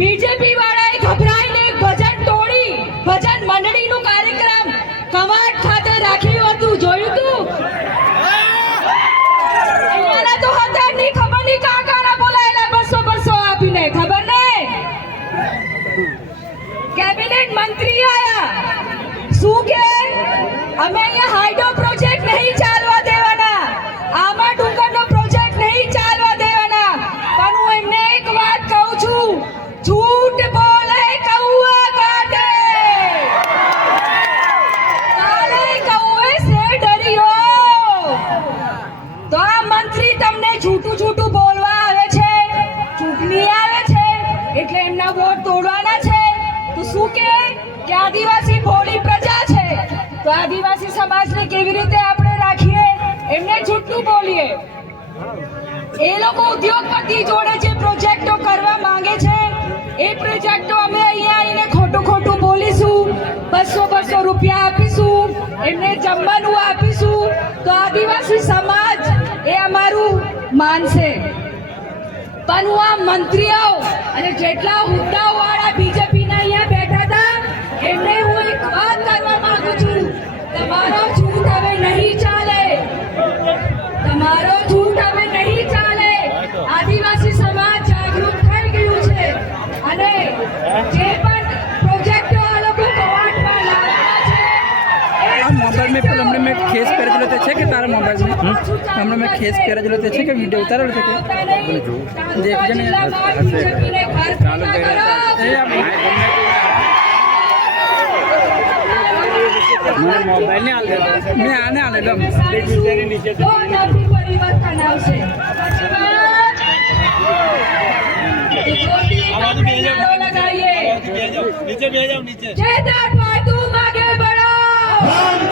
BJP વાળાએ ગભરાઈને ભજન તોડી, ભજન મંડળીનું કાર્યક્રમ કવાટ ખાતે રાખ્યું હતું, જોયું તું? અહીંયાના તો હતા નહીં ખબર નહીં કા કાના બોલાયેલા બસો બસો આપીને, ખબર ને? કેબિનેટ મંત્રી આયા. શું કે? અમે અહીંયા હાઈડો પ્રોજેક્ટ નહીં ચાલવા શું કે કે આદિવાસી ભોળી પ્રજા છે? તો આદિવાસી સમાજને કેવી રીતે આપણે રાખીએ? એમને જૂઠું બોલીએ. એ લોકો ઉદ્યોગપતિ જોડે જે પ્રોજેક્ટો કરવા માંગે છે, એ પ્રોજેક્ટો અમે અહીંયા આવીને ખોટું ખોટું બોલીશું, બસો બસો રૂપિયા આપીશું, એમને જમવાનું આપીશું. તો આદિવાસી સમાજ એ અમારું માનશે. પણ હું આ મંત્રીઓ અને જેટલા હોદ્દાઓ વાળા આ મોબાઈલ મેં પેલો હમણાં મેં ખેસ કરેલો તે છે કે તારા મોબાઈલમાં? હમણાં મેં ખેસ કરેલો તે છે કે વીડિયો ઉતારેલો છે કે? દેખજે ને. ચાલુ મને મોબાઈલ ને આલે મેં આને આલે પરિવર્તન નીચે નીચે બે જાવ નીચે. આગે बढ़ो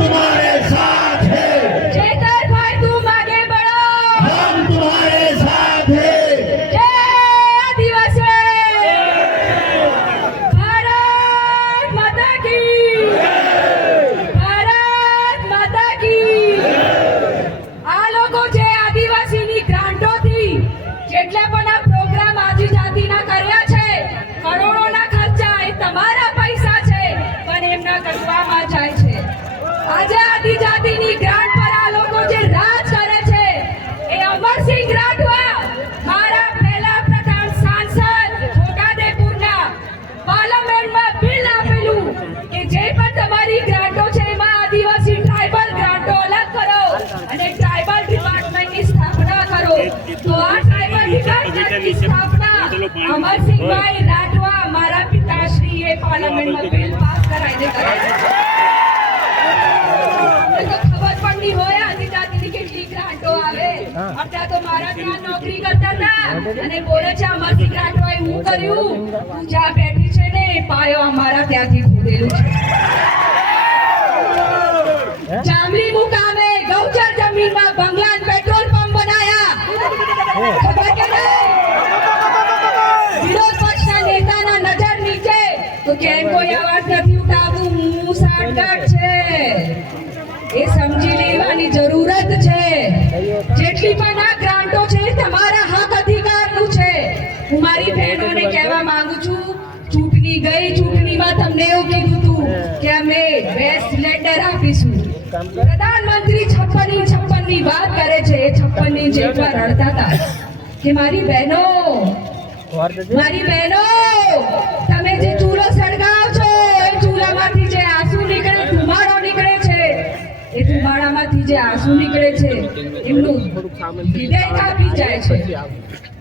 তোমার અમરસિંહભાઈ રાઠવા મારા પિતાશ્રીએ પાર્લામેન્ટમાં બિલ પાસ કરાવીને છે અમને તો ખબર પણ નહીં હોય આદિજાતિની કેટલી ગ્રાન્ટો આવે. અત્યારે તો મારા ત્યાં નોકરી કરતા હતા. અને બોલે છે અમારી ગ્રાન્ટો હું કર્યું? જ્યાં બેઠી છે ને એ પાયો અમારા ત્યાંથી ખોદેલું છે. કેમ કોઈ અવાજ નથી ઉઠાવતું હું છે. એ સમજી લેવાની જરૂરત છે. જેટલી પણ આ ગ્રાન્ટો છે તમારા હક અધિકારનું છે. હું મારી બહેનોને કહેવા માંગુ છું ચૂંટણી ગઈ ચૂંટણીમાં તમને એવું કીધું હતું કે અમે બેસ્ટ લેટર આપીશું. પ્રધાનમંત્રી છપ્પનની છપ્પનની વાત કરે છે એ છપ્પનની જેટલા રડતા હતા. કે મારી બહેનો મારી બહેનો આંસુ નીકળે છે, એમનું હૃદય કાપી જાય છે.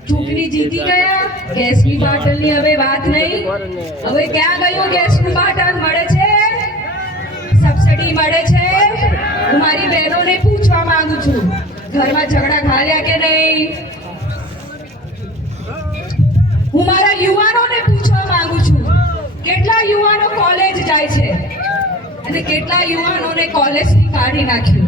ચૂંટણી જીતી ગયા, ગેસની બાટલની હવે વાત નહીં. હવે ક્યાં ગયું ગેસનું બાટલ? મળે છે? સબસિડી મળે છે? હું મારી બહેનોને પૂછવા માંગુ છું, ઘરમાં ઝઘડા ઘાલ્યા કે નહીં? હું મારા યુવાનોને પૂછવા માંગુ છું, કેટલા યુવાનો કોલેજ જાય છે? અને કેટલા યુવાનોને કોલેજથી કાઢી નાખ્યું?